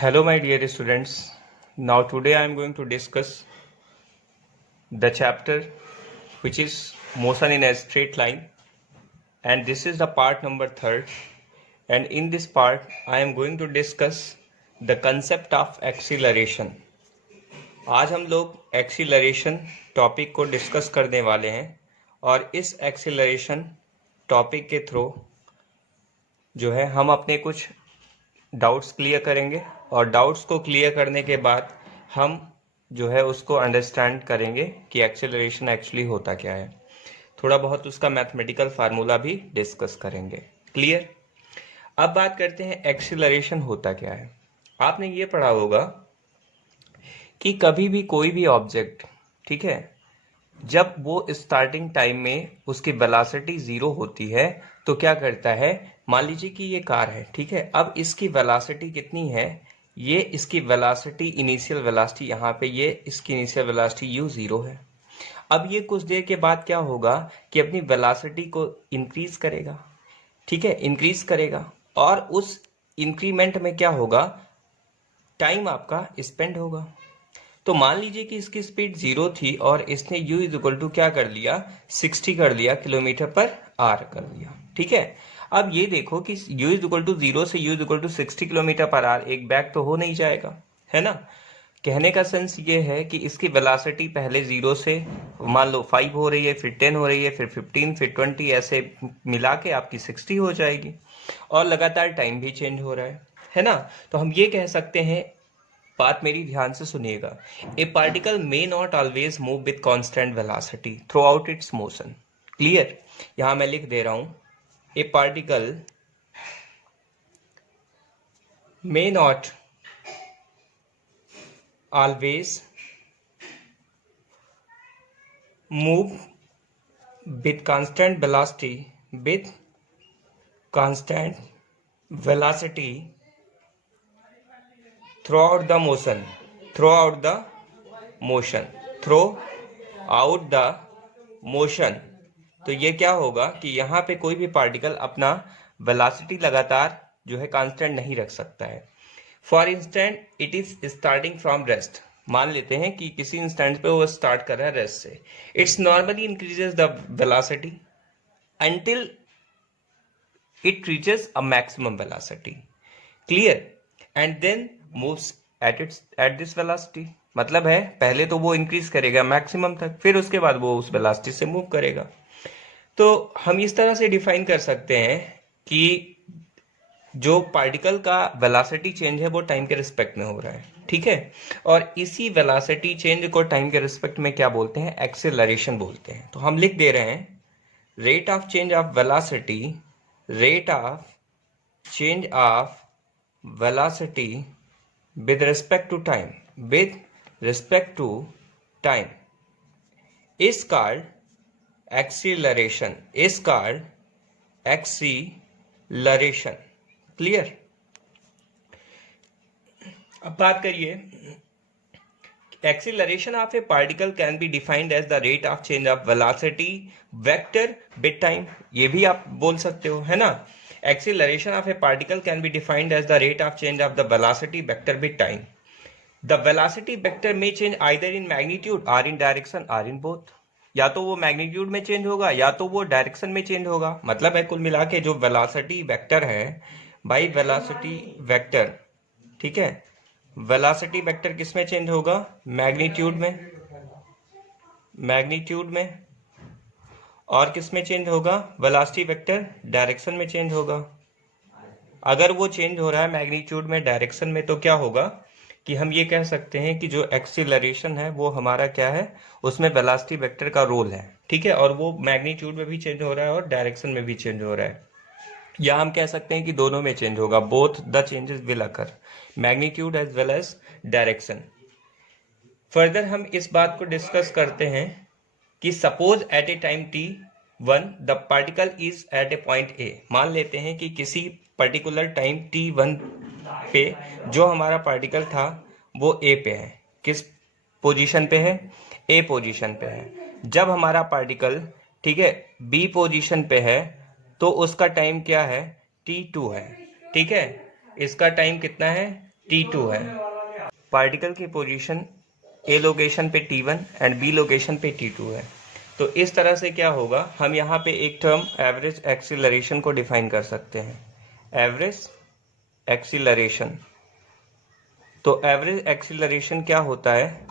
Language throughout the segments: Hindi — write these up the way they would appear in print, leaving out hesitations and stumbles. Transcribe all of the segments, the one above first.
Hello, my dear students. Now, today I am going to discuss the chapter which is motion in a straight line, and this is the part number 3rd. And in this part, I am going to discuss the concept of acceleration. आज हम लोग एक्सीलरेशन टॉपिक को डिस्कस करने वाले हैं और इस एक्सीलरेशन टॉपिक के थ्रू जो है हम अपने कुछ डाउट्स क्लियर करेंगे और डाउट्स को क्लियर करने के बाद हम जो है उसको अंडरस्टैंड करेंगे कि एक्सेलरेशन एक्चुअली होता क्या है। थोड़ा बहुत उसका मैथमेटिकल फार्मूला भी डिस्कस करेंगे। क्लियर? अब बात करते हैं एक्सेलरेशन होता क्या है। आपने ये पढ़ा होगा कि कभी भी कोई भी ऑब्जेक्ट, ठीक है, जब वो स्टार्टिंग टाइम में उसकी वेलोसिटी 0 होती है तो क्या करता है। मान लीजिए कि ये कार है, ठीक है, अब इसकी वेलोसिटी कितनी है, ये इसकी वेलोसिटी इनिशियल वेलोसिटी यहाँ पे ये इसकी इनिशियल वेलोसिटी u0 है। अब ये कुछ देर के बाद क्या होगा कि अपनी वेलोसिटी को इंक्रीज करेगा, ठीक है, इंक्रीज करेगा और उस इंक्रीमेंट में क्या होगा, टाइम आपका स्पेंड होगा। तो मान लीजिए कि इसकी स्पीड 0 थी और इसने u इक्वल टू क्या कर लिया, 60 कर लिया, किलोमीटर पर आर कर लिया, ठीक है। अब ये देखो कि u इक्वल टू 0 से u इक्वल टू 60 किलोमीटर पर आर एक बैक तो हो नहीं जाएगा, है ना। कहने का सेंस ये है कि इसकी वेलोसिटी पहले 0 से मान लो 5 हो रही है, फिर 10 हो रही है, फिर 15, फिर 20, ऐसे मिला के आपकी 60 हो जाएगी और लगातार टाइम भी चेंज हो रहा है ना। तो हम ये कह सकते हैं, बात मेरी ध्यान से सुनिएगा, ए particle may not always move with constant velocity through out it's motion. Clear? यहां मैं लिख दे रहा हूं, ए particle may not always move with constant velocity throughout the motion। तो ये क्या होगा कि यहाँ पे कोई भी पार्टिकल अपना वेलोसिटी लगातार जो है कांस्टेंट नहीं रख सकता है। For instant it is starting from rest. मान लेते हैं कि किसी इंस्टेंट पे वो स्टार्ट कर रहा है रेस्ट से। It's normally increases the velocity until it reaches a maximum velocity। Clear? And then moves at this velocity। मतलब है पहले तो वो इंक्रीज करेगा मैक्सिमम तक, फिर उसके बाद वो उस वेलोसिटी से मूव करेगा। तो हम इस तरह से डिफाइन कर सकते हैं कि जो पार्टिकल का वेलोसिटी चेंज है वो टाइम के रिस्पेक्ट में हो रहा है, ठीक है, और इसी वेलोसिटी चेंज को टाइम के रिस्पेक्ट में क्या बोलते हैं, एक्सेलरेशन बोलते हैं। तो हम लिख दे रहे हैं, rate of change of velocity, rate of change of velocity with respect to time is called acceleration, clear? अब बात करिए, acceleration of a particle can be defined as the rate of change of velocity vector with time। ये भी आप बोल सकते हो, है ना। Acceleration of a particle can be defined as the rate of change of the velocity vector with time। The velocity vector may change either in magnitude or in direction or in both। या तो वो मैग्नीट्यूड में चेंज होगा या तो वो डायरेक्शन में चेंज होगा। मतलब है कुल मिला के जो वेलोसिटी वेक्टर है भाई, वेलोसिटी वेक्टर, ठीक है, वेलोसिटी वेक्टर किस में चेंज होगा, मैग्नीट्यूड में, और किस में चेंज होगा, वेलोसिटी वेक्टर डायरेक्शन में चेंज होगा। अगर वो चेंज हो रहा है मैग्नीट्यूड में, डायरेक्शन में, तो क्या होगा कि हम ये कह सकते हैं कि जो एक्सीलरेशन है वो हमारा क्या है, उसमें वेलोसिटी वेक्टर का रोल है, ठीक है, और वो मैग्नीट्यूड में भी चेंज हो रहा है और डायरेक्शन में भी चेंज हो रहा है। या हम कह सकते हैं कि दोनों में चेंज होगा, both the changes will occur, magnitude as well as direction. Further हम इस बात को डिस्कस करते हैं कि suppose at a time t1 the particle is at a point A. मान लेते हैं कि किसी पर्टिकुलर टाइम t1 पे जो हमारा पार्टिकल था वो a पे है। किस पोजीशन पे है, a पोजीशन पे है। जब हमारा पार्टिकल, ठीक है, b पोजीशन पे है तो उसका टाइम क्या है, t2 है, ठीक है, इसका टाइम कितना है, t2 है, पार्टिकल की पोजीशन ए लोकेशन पे t1 एंड बी लोकेशन पे t2 है। तो इस तरह से क्या होगा, हम यहाँ पे एक टर्म एवरेज एक्सीलरेशन को डिफाइन कर सकते हैं, एवरेज एक्सीलरेशन। तो एवरेज एक्सीलरेशन क्या होता है,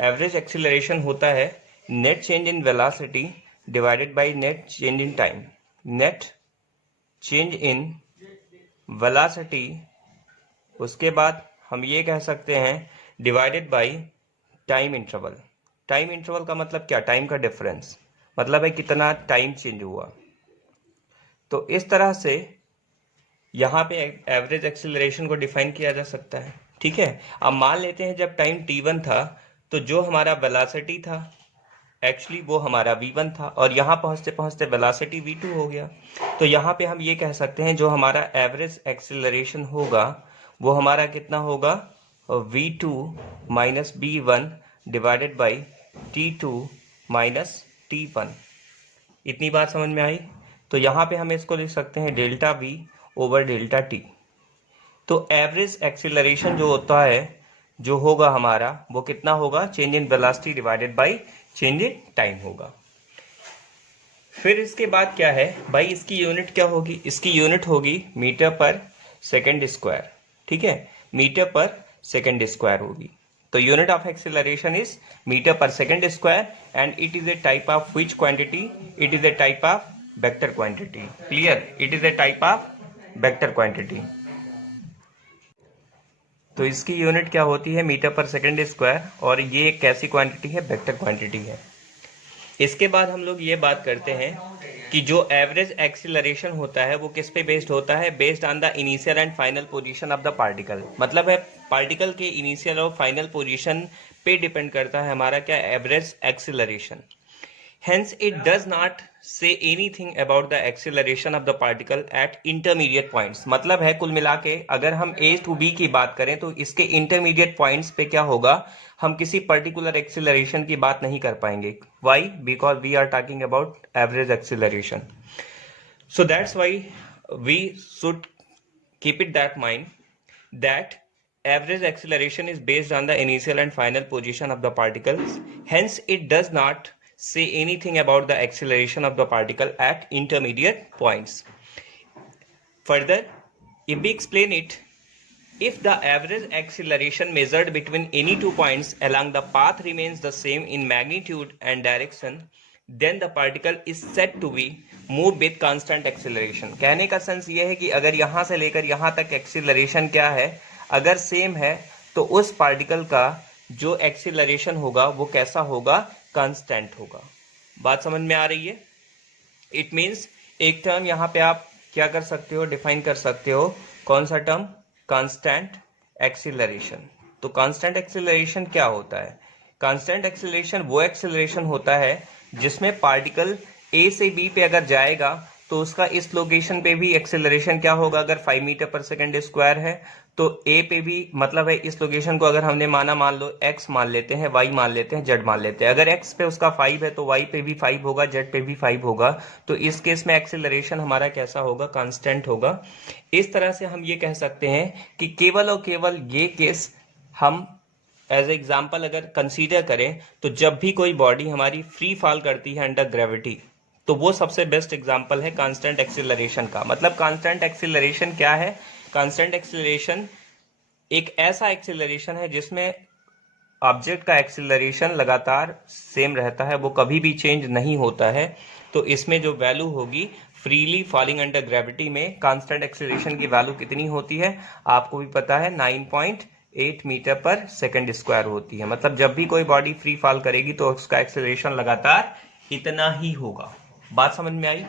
एवरेज एक्सीलरेशन होता है net change in velocity divided by net change in time. Net change in velocity, उसके बाद हम ये कह सकते हैं divided by time interval. Time interval का मतलब क्या, टाइम का डिफरेंस, मतलब है कितना टाइम चेंज हुआ। तो इस तरह से यहाँ पे एवरेज एक्सीलरेशन को डिफाइन किया जा सकता है। ठीक है, अब मान लेते हैं जब टाइम t1 था तो जो हमारा वेलोसिटी था एक्चुअली वो हमारा v1 था, और यहाँ पहुँचते पहुँचते वेलोसिटी v2 हो गया। तो यहाँ पे हम ये कह सकते हैं जो हमारा एवरेज एक्सीलरेशन होगा वो हमारा कितना होगा, v2 minus b1 divided by t2 minus t1। इतनी बात समझ में आई। तो यहाँ पे हम इसको लिख सकते हैं delta v over delta t। तो एवरेज एक्सीलरेशन जो होता है, जो होगा हमारा, वो कितना होगा, change in velocity divided by change in time होगा। फिर इसके बाद क्या है भाई, इसकी यूनिट क्या होगी, इसकी यूनिट होगी मीटर पर सेकंड स्क्वायर। ठीक है, मीटर पर सेकंड स्क्वायर होगी। तो unit of acceleration is meter per second square and it is a type of which quantity, it is a type of vector quantity. Clear, it is a type of vector quantity. तो इसकी यूनिट क्या होती है, मीटर पर सेकंड स्क्वायर, और ये एक कैसी क्वांटिटी है, वेक्टर क्वांटिटी है। इसके बाद हम लोग ये बात करते हैं कि जो एवरेज एक्सीलरेशन होता है वो किस पे बेस्ड होता है, based on the initial and final position of the particle. मतलब है पार्टिकल के इनिशियल और फाइनल पोजीशन पे डिपेंड करता है हमारा क्या, average acceleration. Hence, it does not say anything about the acceleration of the particle at intermediate points। मतलब है कुल मिला के अगर हम A to B की बात करें तो इसके intermediate points पे क्या होगा, हम किसी particular acceleration की बात नहीं कर पाएंगे। Why? Because we are talking about average acceleration. So that's why we should keep it that mind that average acceleration is based on the initial and final position of the particles. Hence, it does not say anything about the acceleration of the particle at intermediate points. Further, if we explain it, if the average acceleration measured between any 2 points along the path remains the same in magnitude and direction, then the particle is said to be move with constant acceleration। कहने का सेंस ये है कि अगर यहाँ से लेकर यहाँ तक एक्सीलरेशन क्या है, अगर सेम है तो उस पार्टिकल का जो एक्सीलरेशन होगा वो कैसा होगा, कांस्टेंट होगा। बात समझ में आ रही है। इट मीन्स एक टर्म यहाँ पे आप क्या कर सकते हो, डिफाइन कर सकते हो, कौन सा टर्म, कांस्टेंट एक्सीलरेशन। तो कांस्टेंट एक्सीलरेशन क्या होता है, कांस्टेंट एक्सीलरेशन वो एक्सीलरेशन होता है जिसमें पार्टिकल ए से बी पे अगर जाएगा तो उसका इस लोकेशन पे भी एक्सीलरेशन क्या होगा, अगर 5 मीटर पर सेकंड स्क्वायर है तो ए पे भी, मतलब है इस लोकेशन को अगर हमने माना, मान लो एक्स मान लेते हैं, वाई मान लेते हैं, जेड मान लेते हैं। अगर एक्स पे उसका 5 है तो वाई पे भी 5 होगा, जेड पे भी 5 होगा। तो इस केस में एक्सीलरेशन हमारा कैसा होगा, कांस्टेंट होगा। इस तरह से हम ये कह सकते हैं कि केवल और केवल ये केस हम एज एग्जाम्पल अगर कंसीडर करें तो जब भी कोई बॉडी हमारी फ्री फॉल करती है अंडर ग्रेविटी, तो वो सबसे बेस्ट एग्जाम्पल है कांस्टेंट एक्सीलरेशन का। मतलब कांस्टेंट एक्सीलरेशन क्या है, कांस्टेंट एक्सीलरेशन एक ऐसा एक्सीलरेशन है जिसमें ऑब्जेक्ट का एक्सीलरेशन लगातार सेम रहता है, वो कभी भी चेंज नहीं होता है। तो इसमें जो वैल्यू होगी फ्रीली फॉलिंग अंडर ग्रेविटी में, कांस्टेंट एक्सीलरेशन की वैल्यू कितनी होती है आपको भी पता है, 9.8 मीटर पर सेकंड स्क्वायर होती है। मतलब जब भी कोई बॉडी फ्री फॉल करेगी तो उसका एक्सीलरेशन लगातार इतना ही होगा। बात समझ में आई।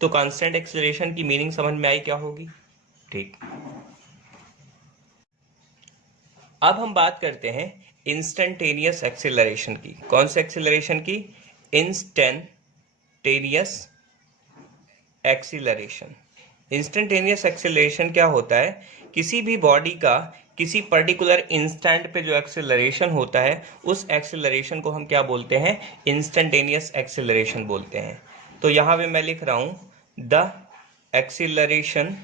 तो कांस्टेंट एक्सीलरेशन की मीनिंग समझ में आई क्या होगी। ठीक, अब हम बात करते हैं इंस्टेंटेनियस एक्सीलरेशन की। कौन से एक्सीलरेशन की, इंस्टेंटेनियस एक्सीलरेशन। इंस्टेंटेनियस एक्सीलरेशन क्या होता है, किसी भी बॉडी का किसी पर्टिकुलर इंस्टेंट पे जो एक्सीलरेशन होता है उस एक्सीलरेशन को हम क्या बोलते हैं, इंस्टेंटेनियस एक्सीलरेशन बोलते हैं। तो यहाँ पे मैं लिख रहा हूँ the acceleration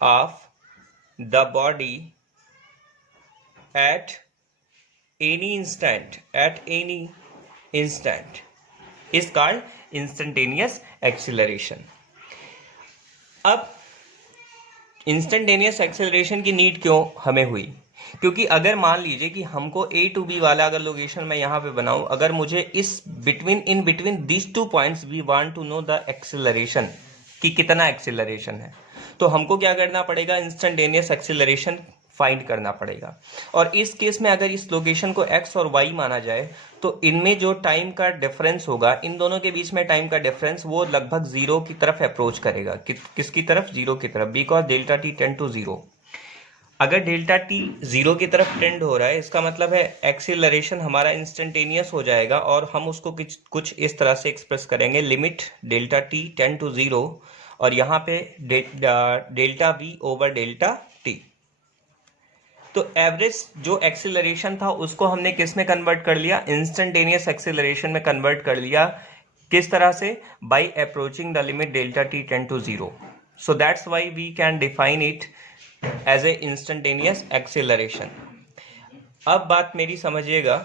of the body at any instant is called instantaneous acceleration. अब इंस्टेंटेनियस एक्सेलरेशन की नीड क्यों हमें हुई? क्योंकि अगर मान लीजिए कि हमको A to B वाला अगर लोकेशन मैं यहाँ पे बनाऊं, अगर मुझे इस in between this 2 points we want to know the acceleration कि कितना एक्सेलरेशन है, तो हमको क्या करना पड़ेगा? इंस्टेंटेनियस एक्सेलरेशन फाइंड करना पड़ेगा। और इस केस में अगर इस लोकेशन को x और y माना जाए तो इनमें जो टाइम का डिफरेंस होगा, इन दोनों के बीच में टाइम का डिफरेंस वो लगभग जीरो की तरफ अप्रोच करेगा। किसकी तरफ? जीरो की तरफ, because delta t tend to zero. अगर डेल्टा टी जीरो की तरफ टेंड हो रहा है, इसका मतलब है एक्सीलरेशन हमारा इंस्टेंटेनियस हो जाएगा, और हम उसको कुछ इस तरह से एक्सप्रेस करेंगे, limit delta t tend to zero, और यहाँ पे delta v over delta t. तो एवरेज जो एक्सीलरेशन था उसको हमने किस में कन्वर्ट कर लिया? इंस्टेंटेनियस एक्सीलरेशन में कन्वर्ट कर लिया। किस तरह से? By approaching the limit delta t tend to zero. So that's why we can define it as a instantaneous acceleration. अब बात मेरी समझिएगा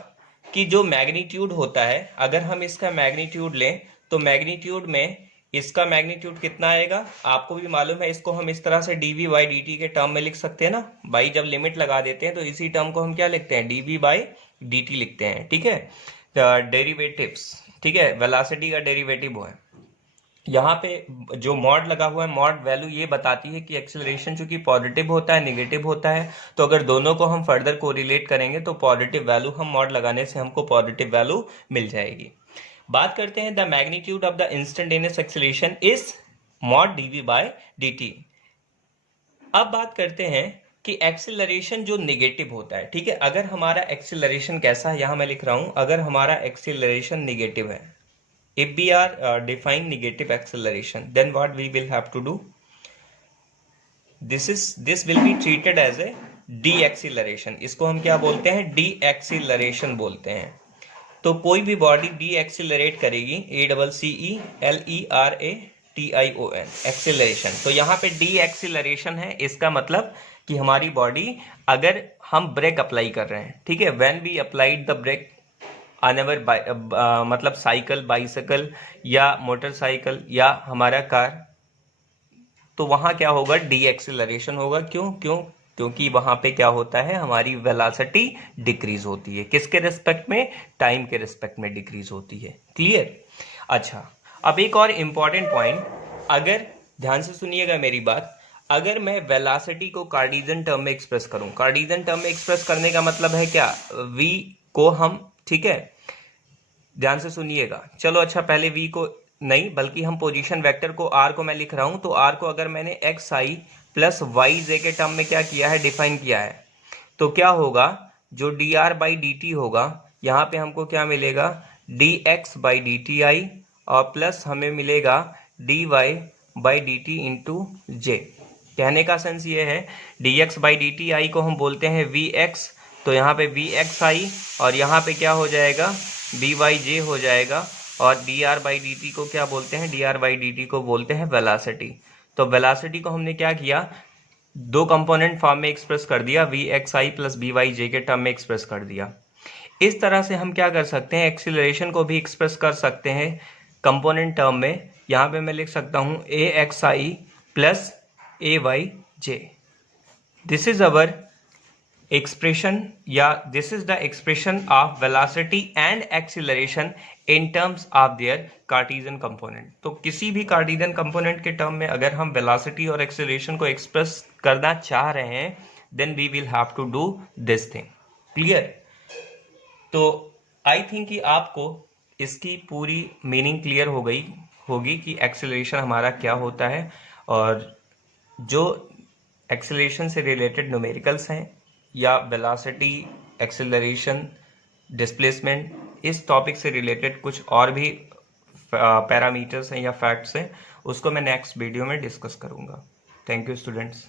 कि जो मैग्नीट्यूड होता है, अगर हम इसका मैग्नीट्यूड लें तो मैग्नीट्यूड में इसका मैग्नीट्यूड कितना आएगा आपको भी मालूम है। इसको हम इस तरह से dv बाई dt के टर्म में लिख सकते हैं ना भाई। जब लिमिट लगा देते हैं तो इसी टर्म को हम क्या लिखते हैं? dv बाई dt लिखते हैं, ठीक है। डेरिवेटिव्स, ठीक है, वेलोसिटी का डेरिवेटिव है। यहाँ पे जो मॉड लगा हुआ है, मॉड वैल्यू ये बताती है कि एक्सेलरेशन चूंकि पॉजिटिव होता है, नेगेटिव होता है, तो अगर दोनों को हम फर्दर कोरिलेट करेंगे तो पॉजिटिव वैल्यू, हम मॉड लगाने से हमको पॉजिटिव वैल्यू मिल जाएगी। बात करते हैं the magnitude of the instantaneous acceleration is mod dv by dt। अब बात करते हैं कि एक्सेलरेशन जो नेगेटिव होता है, ठीक है, अगर हमारा एक्सेलरेशन कैसा है, यहां मैं लिख रहा हूं, अगर हमारा एक्सेलरेशन नेगेटिव है, if we are define negative acceleration, then what we will have to do? This will be treated as a de-acceleration। इसको हम क्या बोलते हैं? de-acceleration बोलते हैं। तो कोई भी बॉडी डी एक्सीलरेट करेगी, ACCLERATION, एक्सीलरेशन। तो यहाँ पे डी एक्सीलरेशन है, इसका मतलब कि हमारी बॉडी, अगर हम ब्रेक अप्लाई कर रहे हैं, ठीक है, when we applied the brake on ever मतलब साइकिल, बाइसाइकिल या मोटरसाइकिल या हमारा कार, तो वहां क्या होगा? डी एक्सीलरेशन होगा। क्योंकि वहां पे क्या होता है? हमारी वेलोसिटी डिक्रीज होती है। किसके रिस्पेक्ट में? टाइम के रिस्पेक्ट में डिक्रीज होती है। क्लियर? अच्छा, अब एक और इंपॉर्टेंट पॉइंट, अगर ध्यान से सुनिएगा मेरी बात, अगर मैं वेलोसिटी को कार्टेशियन टर्म में एक्सप्रेस करूं, कार्टेशियन टर्म में एक्सप्रेस करने का मतलब है क्या? v को हम, ठीक है, ध्यान से सुनिएगा, चलो अच्छा, पहले v को नहीं, बल्कि हम पोजीशन वेक्टर को r को मैं लिख रहा हूं, तो r को अगर मैंने xi प्लस वाई जे के टर्म में क्या किया है? डिफाइन किया है, तो क्या होगा? जो dr बाई dt होगा, यहाँ पे हमको क्या मिलेगा? dx बाई dti, और प्लस हमें मिलेगा dy बाई dt इंटू जे। कहने का सेंस ये है, dx बाई dti को हम बोलते हैं vx, तो यहाँ पे vxi, और यहाँ पे क्या हो जाएगा? by हो जाएगा, और dr बाई dt को क्या बोलते हैं? dr बाई dt को बोलते हैं वेलोसिटी। तो वेलोसिटी को हमने क्या किया? दो कंपोनेंट फॉर्म में एक्सप्रेस कर दिया, vxi प्लस by के टर्म में एक्सप्रेस कर दिया। इस तरह से हम क्या कर सकते हैं? एक्सीलरेशन को भी एक्सप्रेस कर सकते हैं कंपोनेंट टर्म में। यहाँ पे मैं लिख सकता हूँ axi plus ayj। This is our expression, या this is the expression of velocity and acceleration in terms of their cartesian component. तो किसी भी कार्टेशियन कंपोनेंट के टर्म में अगर हम वेलोसिटी और एक्सीलरेशन को एक्सप्रेस करना चाह रहे हैं, then we will have to do this thing. Clear? तो आई थिंक कि आपको इसकी पूरी मीनिंग क्लियर हो गई होगी कि एक्सीलरेशन हमारा क्या होता है, और जो एक्सीलरेशन से रिलेटेड न्यूमेरिकल्स हैं या वेलोसिटी, एक्सीलरेशन, डिस्प्लेसमेंट, इस टॉपिक से रिलेटेड कुछ और भी पैरामीटर्स हैं या फैक्ट्स हैं, उसको मैं नेक्स्ट वीडियो में डिस्कस करूंगा। Thank you students.